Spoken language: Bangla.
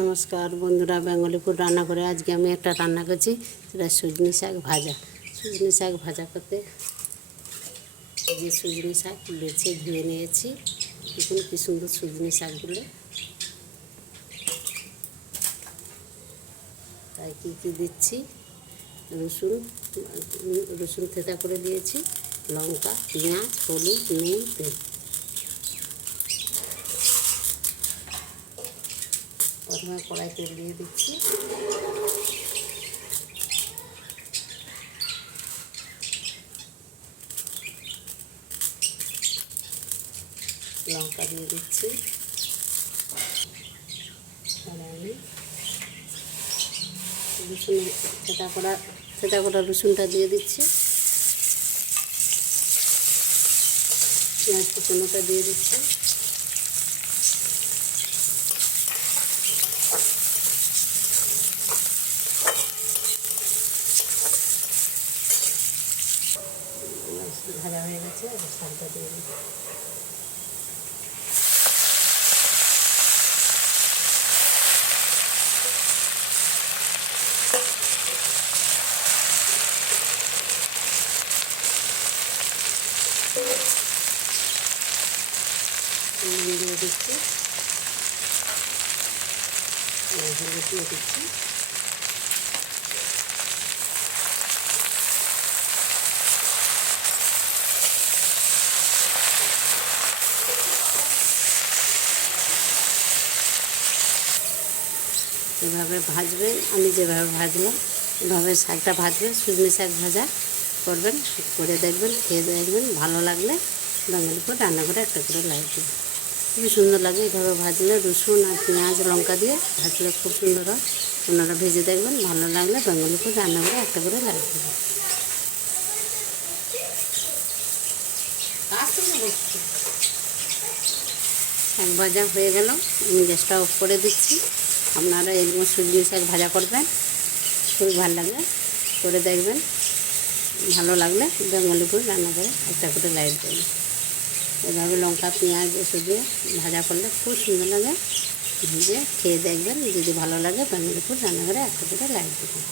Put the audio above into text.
নমস্কার বন্ধুরা, বেঙ্গলি ফুড রান্না করে আজকে আমি একটা রান্না করছি, সেটা সজনে শাক ভাজা। সজনে শাক ভাজা করতে এই যে সজনে শাক বেছে ধুয়ে নিয়েছি। দেখুন কি সুন্দর সজনে শাকগুলো। তাই কী কী দিচ্ছি, রসুন থেতা করে দিয়েছি, লঙ্কা, পেঁয়াজ, হলুদ, নুন, তেল। প্রথমে কড়াই তেল দিয়ে দিচ্ছি। লঙ্কা দিয়ে দিচ্ছি, আর আমি রসুন থেতা করা রসুনটা দিয়ে দিচ্ছি। পেঁয়াজ কুচনোটা দিয়ে দিচ্ছি। ভাজা হয়ে গেছে, এবার শাকটা দিয়ে দিচ্ছি। দিয়ে দিচ্ছি, হলুদ দিয়ে দিচ্ছি। এভাবে ভাজবেন, আমি যেভাবে ভাজলাম এভাবে শাকটা ভাজবেন। সজনে শাক ভাজা করবেন, করে দেখবেন, খেয়ে দেখবেন, ভালো লাগলে বেঙ্গলি ফুড রান্না করে একটা করে লাইক দেবেন। খুবই সুন্দর লাগে এভাবে ভাজলে, রসুন আর পেঁয়াজ লঙ্কা দিয়ে ভাজলে খুব সুন্দর হয়। আপনারা ভেজে দেখবেন, ভালো লাগলে বেঙ্গলি ফুড রান্না করে একটা করে লাইক দেবেন। শাক ভাজা হয়ে গেল, আমি গ্যাসটা অফ করে দিচ্ছি। আপনারা এরকম সজনে শাক ভাজা করবেন, খুবই ভালো লাগবে, করে দেখবেন, ভালো লাগলে বেঙ্গলি ফুড রান্না করে একটা করে লাইক দেবেন। এভাবে লঙ্কা পেঁয়াজ এসব দিয়ে ভাজা করলে খুব সুন্দর লাগে। ভেজে খেয়ে দেখবেন, যদি ভালো লাগে বেঙ্গলি ফুড রান্না করে একটা করে লাইক দেবেন।